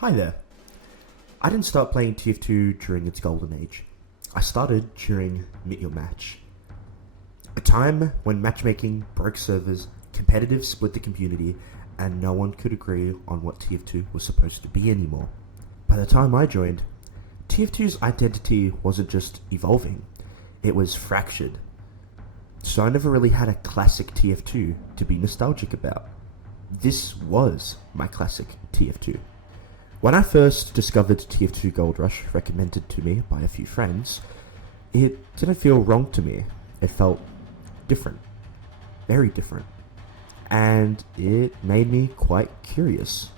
Hi there. I didn't start playing TF2 during its golden age. I started during Meet Your Match. A time when matchmaking broke servers, competitive split the community, and no one could agree on what TF2 was supposed to be anymore. By the time I joined, TF2's identity wasn't just evolving, it was fractured. So I never really had a classic TF2 to be nostalgic about. This was my classic TF2. When I first discovered TF2 Goldrush, recommended to me by a few friends, it didn't feel wrong to me. It felt different. Very different. And it made me quite curious.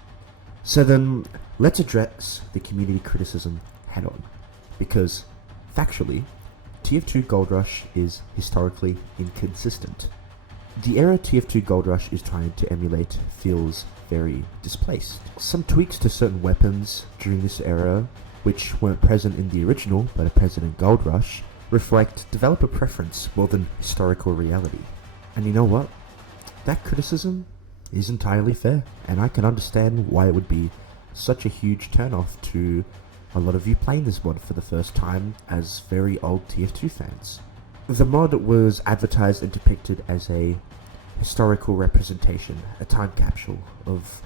So then, let's address the community criticism head on. Because, factually, TF2 Goldrush is historically inconsistent. The era TF2 Goldrush is trying to emulate feels very displaced. Some tweaks to certain weapons during this era, which weren't present in the original but are present in Goldrush, reflect developer preference more than historical reality. And you know what? That criticism is entirely fair, and I can understand why it would be such a huge turnoff to a lot of you playing this mod for the first time as very old TF2 fans. The mod was advertised and depicted as a historical representation, a time capsule of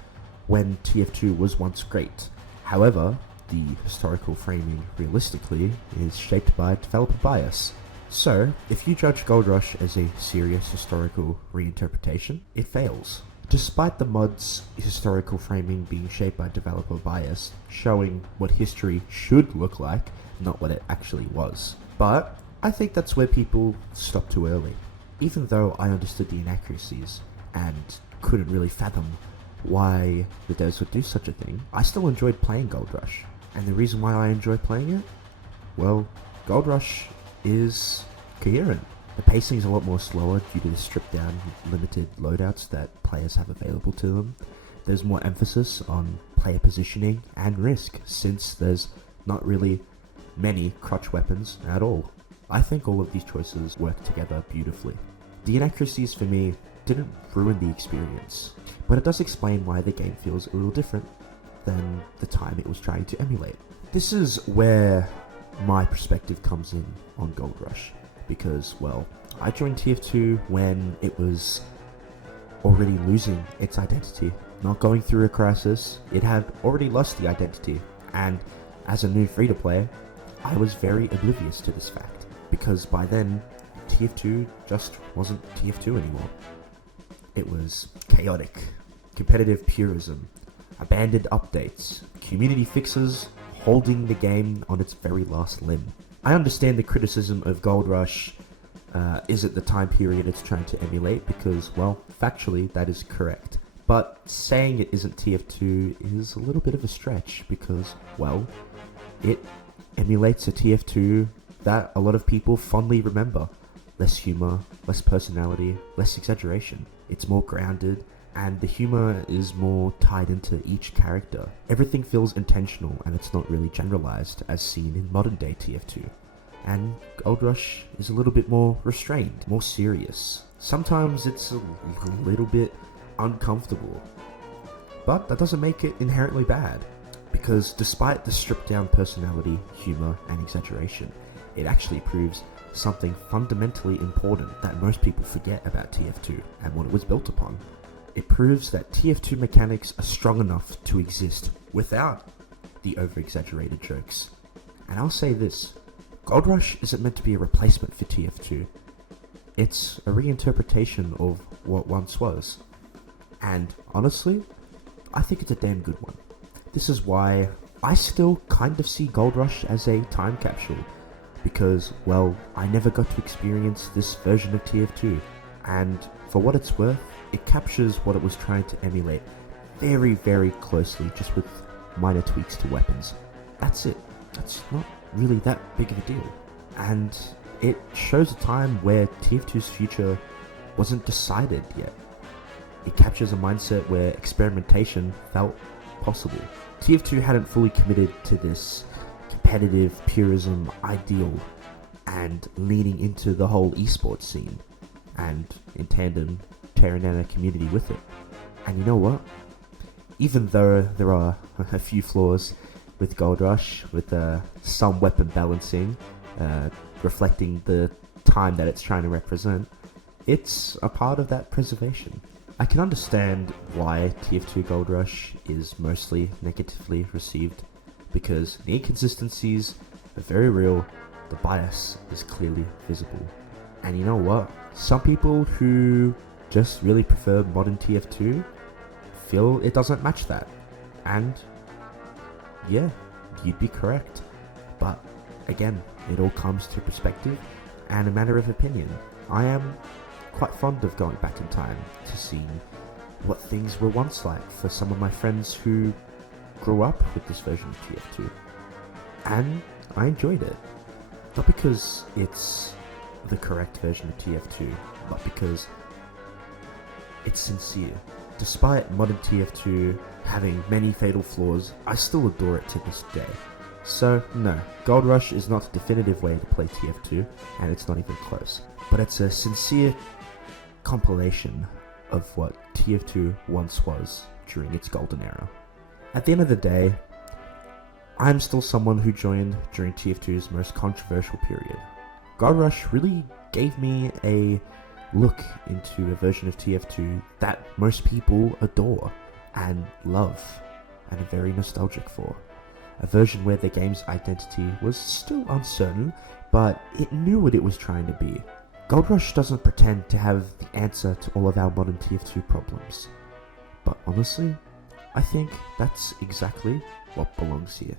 when TF2 was once great. However, the historical framing realistically is shaped by developer bias. So, if you judge Goldrush as a serious historical reinterpretation, it fails. Despite the mod's historical framing being shaped by developer bias, showing what history should look like, not what it actually was. But I think that's where people stop too early. Even though I understood the inaccuracies and couldn't really fathom why the devs would do such a thing, I still enjoyed playing Goldrush. And the reason why I enjoy playing it? Well, Goldrush is coherent. The pacing is a lot more slower due to the stripped down, limited loadouts that players have available to them. There's more emphasis on player positioning and risk, since there's not really many crutch weapons at all. I think all of these choices work together beautifully. The inaccuracies for me didn't ruin the experience, but it does explain why the game feels a little different than the time it was trying to emulate. This is where my perspective comes in on Goldrush, because, well, I joined TF2 when it was already losing its identity, not going through a crisis. It had already lost the identity, and as a new free-to-play, I was very oblivious to this fact. Because by then, TF2 just wasn't TF2 anymore. It was chaotic, competitive purism, abandoned updates, community fixes holding the game on its very last limb. I understand the criticism of Goldrush isn't the time period it's trying to emulate because, well, factually that is correct. But saying it isn't TF2 is a little bit of a stretch because, well, it emulates a TF2 that a lot of people fondly remember. Less humor, less personality, less exaggeration. It's more grounded, and the humor is more tied into each character. Everything feels intentional, and it's not really generalized, as seen in modern day TF2. And Goldrush is a little bit more restrained, more serious. Sometimes it's a little bit uncomfortable. But that doesn't make it inherently bad, because despite the stripped down personality, humor, and exaggeration, it actually proves something fundamentally important that most people forget about TF2 and what it was built upon. It proves that TF2 mechanics are strong enough to exist without the over-exaggerated jokes. And I'll say this, Goldrush isn't meant to be a replacement for TF2. It's a reinterpretation of what once was. And honestly, I think it's a damn good one. This is why I still kind of see Goldrush as a time capsule. Because, well, I never got to experience this version of TF2, and for what it's worth, it captures what it was trying to emulate very, very closely, just with minor tweaks to weapons. That's it. That's not really that big of a deal. And it shows a time where TF2's future wasn't decided yet. It captures a mindset where experimentation felt possible. TF2 hadn't fully committed to this competitive purism ideal and leaning into the whole esports scene and in tandem tearing down a community with it. And you know what? even though there are a few flaws with Goldrush, with some weapon balancing, reflecting the time that it's trying to represent, it's a part of that preservation. I can understand why TF2 Goldrush is mostly negatively received, because the inconsistencies are very real, the bias is clearly visible. And you know what? Some people who just really prefer modern TF2 feel it doesn't match that. And yeah, you'd be correct. But again, it all comes to perspective and a matter of opinion. I am quite fond of going back in time to see what things were once like for some of my friends who grew up with this version of TF2. And I enjoyed it. Not because it's the correct version of TF2, but because it's sincere. Despite modern TF2 having many fatal flaws, I still adore it to this day. So no, Goldrush is not the definitive way to play TF2, and it's not even close. But it's a sincere compilation of what TF2 once was during its golden era. At the end of the day, I'm still someone who joined during TF2's most controversial period. Goldrush really gave me a look into a version of TF2 that most people adore and love and are very nostalgic for. A version where the game's identity was still uncertain, but it knew what it was trying to be. Goldrush doesn't pretend to have the answer to all of our modern TF2 problems. But honestly, I think that's exactly what belongs here.